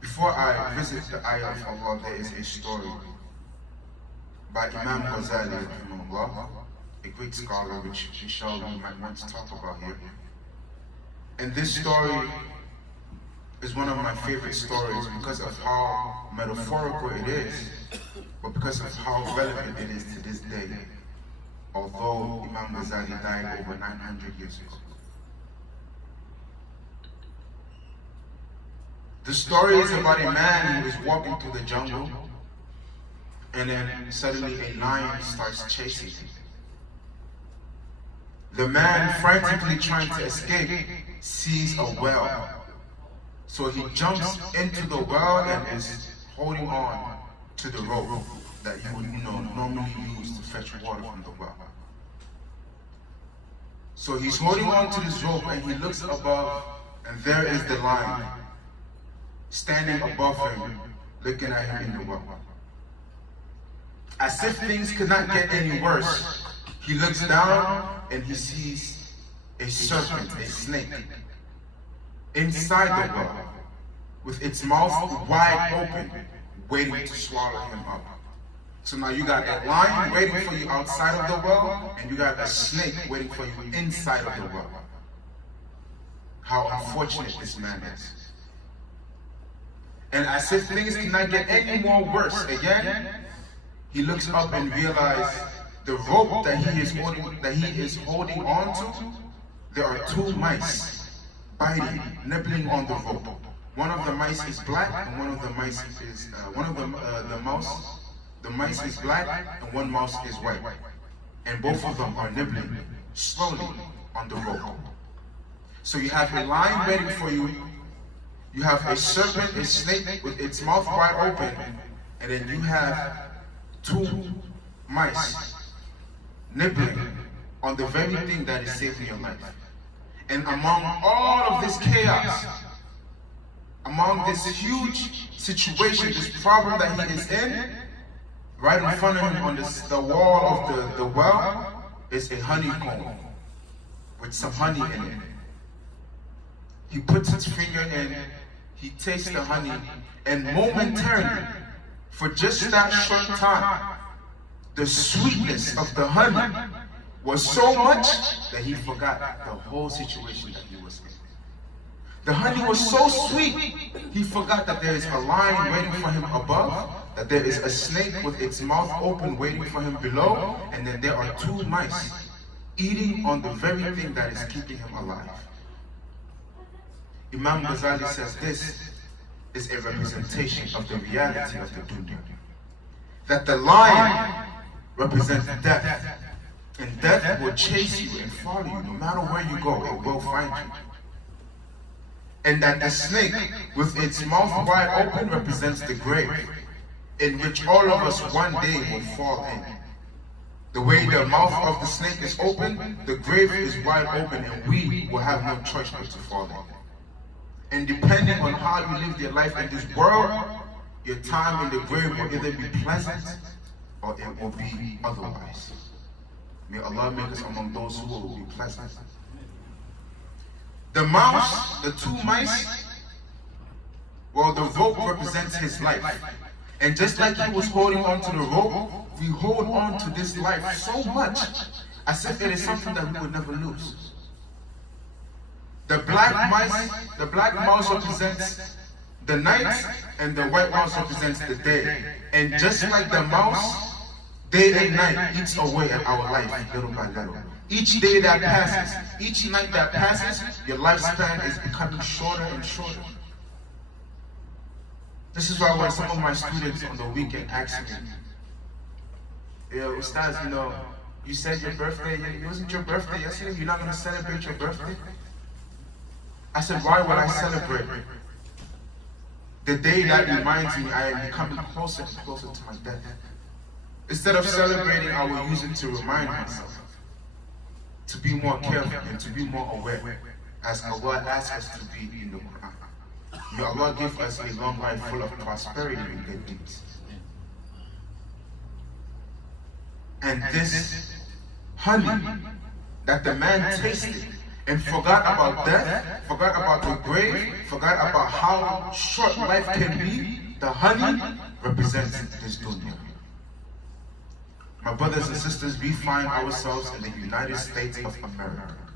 Before I visit the ayah of Allah, there is a story by Imam Ghazali, rahimahullah, a great scholar which inshallah we might want to talk about here. And this story is one of my favorite stories because of how metaphorical it is, but because of how relevant it is to this day, although Imam Ghazali died over 900 years ago. The story is about a man who is walking through the jungle, and then suddenly a lion starts chasing him. The man, frantically trying to escape, sees a well. So he jumps into the well and is holding on to the rope that you would normally use to fetch water from the well. So he's holding on to this rope and he looks above, and there is the lion standing above him, looking at him in the well. As if things could not get any worse, he looks down and he sees a serpent, a snake, inside the well, with its mouth wide open, waiting to swallow him up. So now you got a lion waiting for you outside of the well, and you got a snake waiting for you inside of the well. How unfortunate this man is. And as if things cannot get any more worse, again, he looks up and realizes the rope that he is holding on to, there are two mice biting, nibbling on the rope. One of the mice is black, and one of the mice is the mice is black, and one mouse is white. And both of them are nibbling slowly on the rope. So you have a lion waiting for you. You have a serpent, a snake with its mouth wide open, and then you have two mice nibbling on the very thing that is saving your life. And among all of this chaos, among this huge situation, this problem that he is in, right in front of him on the wall of the well is a honeycomb with some honey in it. He puts his finger in, he tastes the honey, and momentarily, for just that short time, the sweetness of the honey was so much that he forgot the whole situation that he was in. The honey was so sweet, he forgot that there is a lion waiting for him above, that there is a snake with its mouth open waiting for him below, and then there are two mice eating on the very thing that is keeping him alive. Imam Ghazali says this is a representation of the reality of the dunya. That the lion represents death, and death will chase you and follow you no matter where you go, it will find you. And that the snake with its mouth wide open represents the grave, in which all of us one day will fall in. The way the mouth of the snake is open, the grave is wide open, and we will have no choice but to fall in. And depending on how you live your life in this world, your time in the grave will either be pleasant or it will be otherwise. May Allah make us among those who will be pleasant. The mouse, the two mice, well, the rope represents his life. And just like he was holding on to the rope, we hold on to this life so much as if it is something that we would never lose. The black mouse represents the night, and the white mouse represents the day. And just like the mouse, day and night eats away at our life little by little. Each day that passes, each night that passes, your lifespan is becoming shorter and shorter. This is why when some of my students on the weekend ask me, Ustaz, you said your birthday, it wasn't your birthday yesterday, you're not going to celebrate your birthday? I said, why would I celebrate the day that reminds me I am becoming closer and closer to my death? Instead of celebrating, I will use it to remind myself to be more careful and to be more aware, as Allah asks us to be in the Quran. May Allah give us a long life full of prosperity and good deeds. And this honey that the man tasted and forgot about death, forgot about the grave, forgot about how short life can be, the honey represents this dunya. My brothers and sisters, we find ourselves in the United States of America.